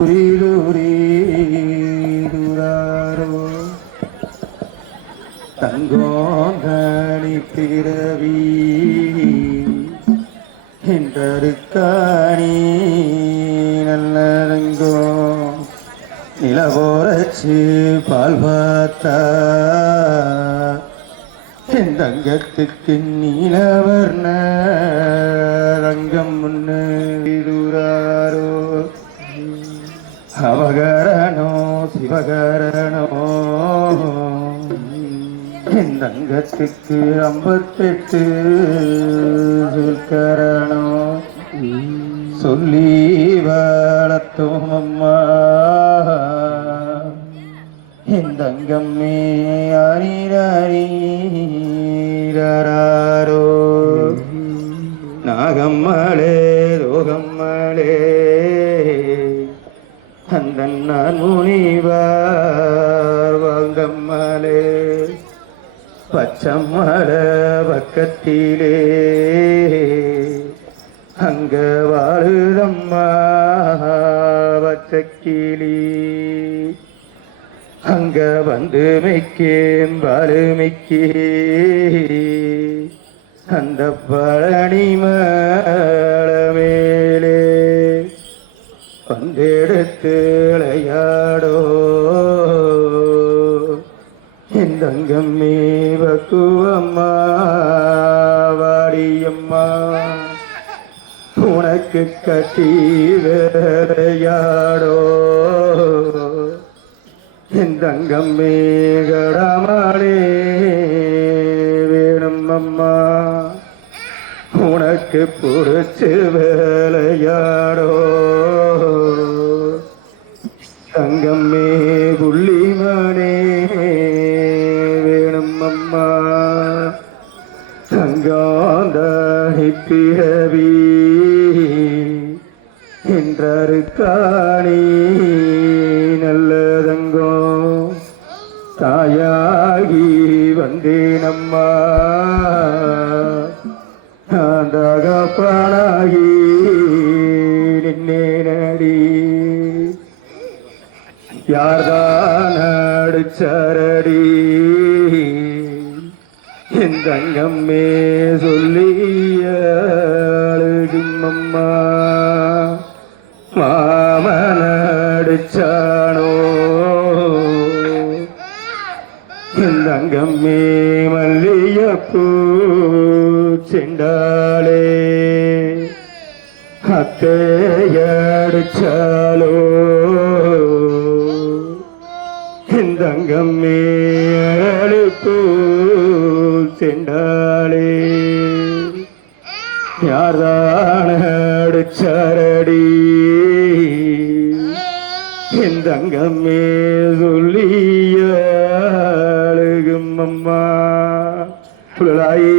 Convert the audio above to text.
துரிதுரீதுராரோ தங்கோங்கனி பிறவி என்றருக்காணி நல்லதங்கோ. நிலவோரச்சு பால் பார்த்தா என் தங்கத்துக்கு நீலவர்ண ரங்கம் முன்னு. சிவகரணோ தங்கத்துக்கு ஐம்பத்தெட்டு சுல்கரணோ சொல்லி வளர்த்தோம் அம்மா. என் தங்கம்மே ஆரீரோ நாகம்மளே அந்தன்னார் முனிவார் வாங்கம்மளே பச்சம்மல பக்கத்திலே. அங்க வாழுதம்மா பச்சக்கிளி அங்க வந்து மிக்கேன் வலுமிக்கே. அந்த பழனிமா பந்தெடுத்து விளையாடோ என் தங்கம்மே வக்குவம்மா வாடியம்மா. உனக்கு கட்டி வேறையாடோ என் தங்கம் மேகடமானே வேணும் அம்மா உனக்கு பிடிச்சு வேலையாடோ. தங்காந்தானி என்றாரு காணி நல்லதங்கோ. தாயாகி வந்தேன் வந்தேனம்மா தகப்பானாகி நின்னே நடி யார்தான் அடிச்சரடி என் தங்கம்மே சொல்லிய மாமனடிச்சானோ? என் தங்கம்மே மல்லியப்பூ செண்டாளே அத்தையடிச்சாலோ என் தங்கம்மே அழுப்பூ செண்டாளே யார்தான் அடிச்சாரடி? என் தங்கம்மே சொல்லிய அழுகும் அம்மா. புலாயே